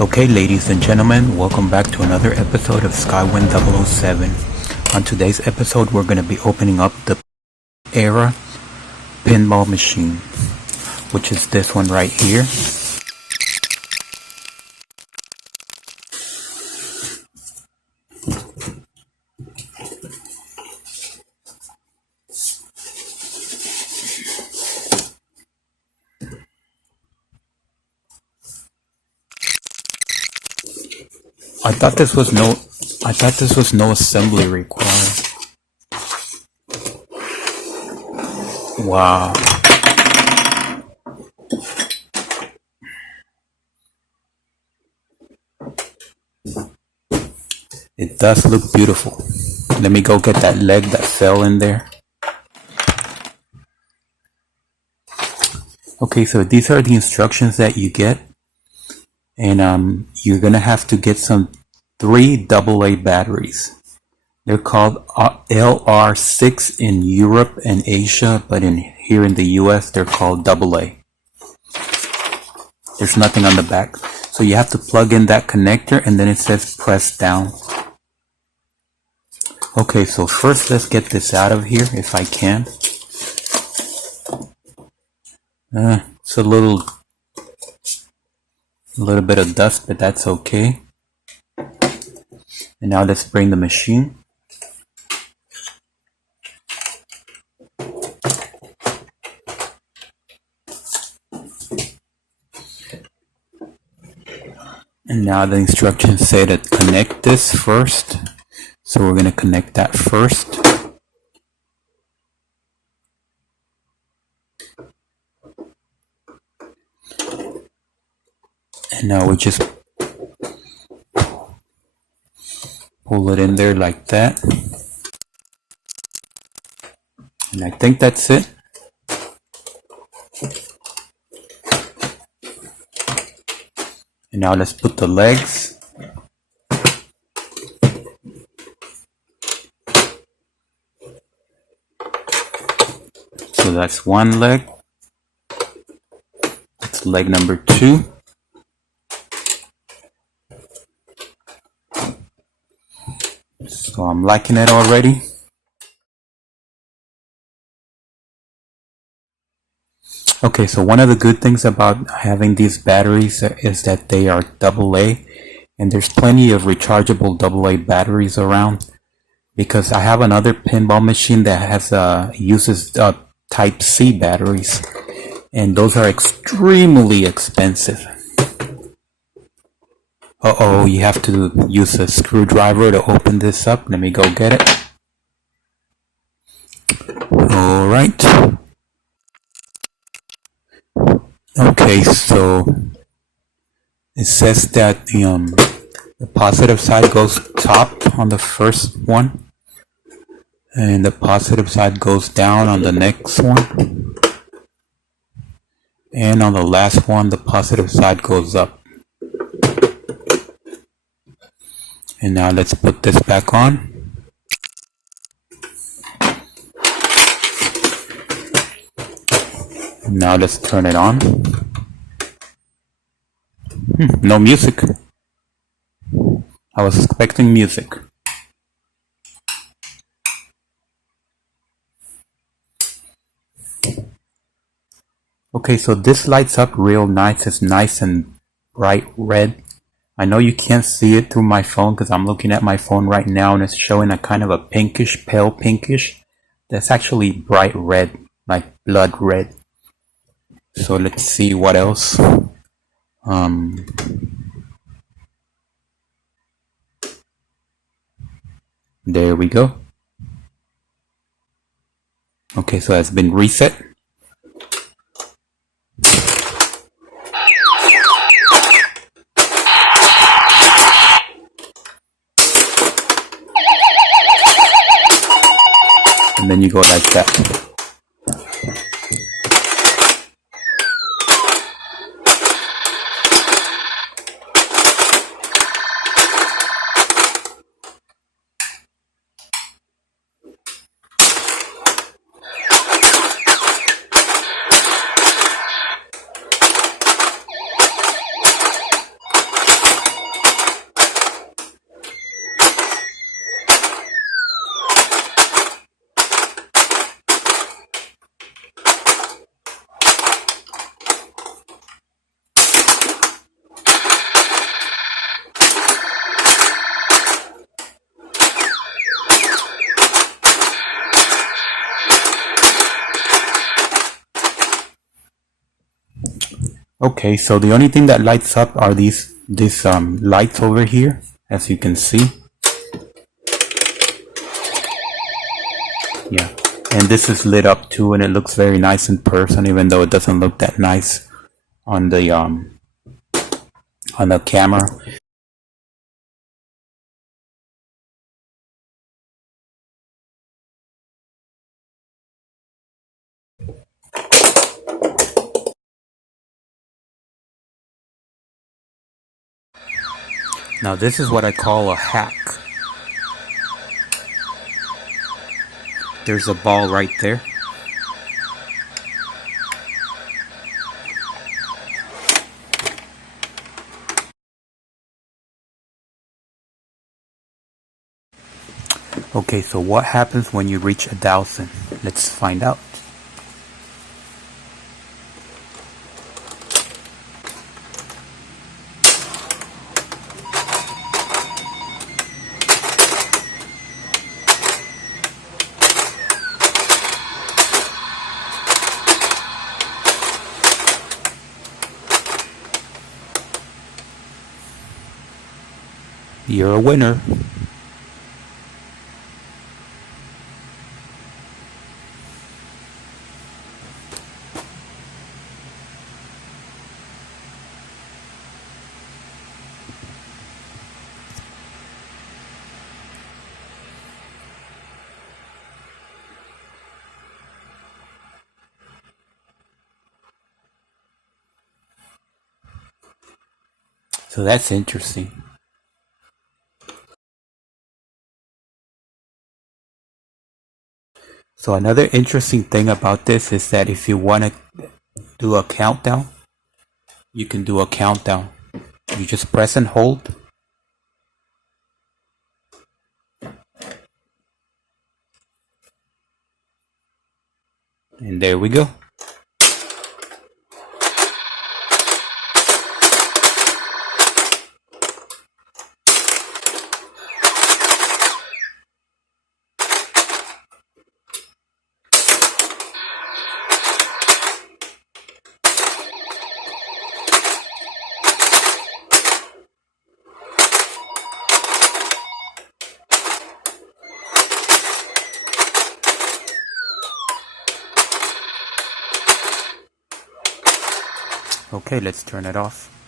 Okay, ladies and gentlemen, welcome back to another episode of Skywind007. On today's episode, we're going to be opening up the Era Pinball Machine, which is this one right here. I thought this was no assembly required. Wow. It does look beautiful. Let me go get that leg that fell in there. Okay, so these are the instructions that you get. And you're gonna have to get some 3 AA batteries. They're called LR6 in Europe and Asia, but here in the US they're called AA. There's nothing on the back, so you have to plug in that connector, and then it says press down. Okay, so first let's get this out of here if I can. It's a little bit of dust, but that's okay. And now let's bring the machine. And now the instructions say to connect this first. So we're going to connect that first. And now we just pull it in there like that. And I think that's it. And now let's put the legs. So that's one leg. That's leg number 2. So I'm liking it already. Okay, so one of the good things about having these batteries is that they are AA, and there's plenty of rechargeable AA batteries around, because I have another pinball machine that has uses Type C batteries, and those are extremely expensive. Uh-oh, you have to use a screwdriver to open this up. Let me go get it. Alright. Okay, so it says that the positive side goes top on the first one, and the positive side goes down on the next one, and on the last one the positive side goes up. And now let's put this back on. Now let's turn it on. No music. I was expecting music. Okay, so this lights up real nice. It's nice and bright red. I know you can't see it through my phone because I'm looking at my phone right now and it's showing a kind of a pinkish, pale pinkish. That's actually bright red, like blood red. So let's see what else. There we go. Okay, so it's been reset. And then you go like that. Okay, so the only thing that lights up are these lights over here, as you can see. Yeah, and this is lit up too, and it looks very nice in person, even though it doesn't look that nice on the camera. Now this is what I call a hack. There's a ball right there. Okay, so what happens when you reach 1,000? Let's find out. You're a winner. So that's interesting. So another interesting thing about this is that if you want to do a countdown, you can do a countdown. You just press and hold. And there we go. Okay, let's turn it off.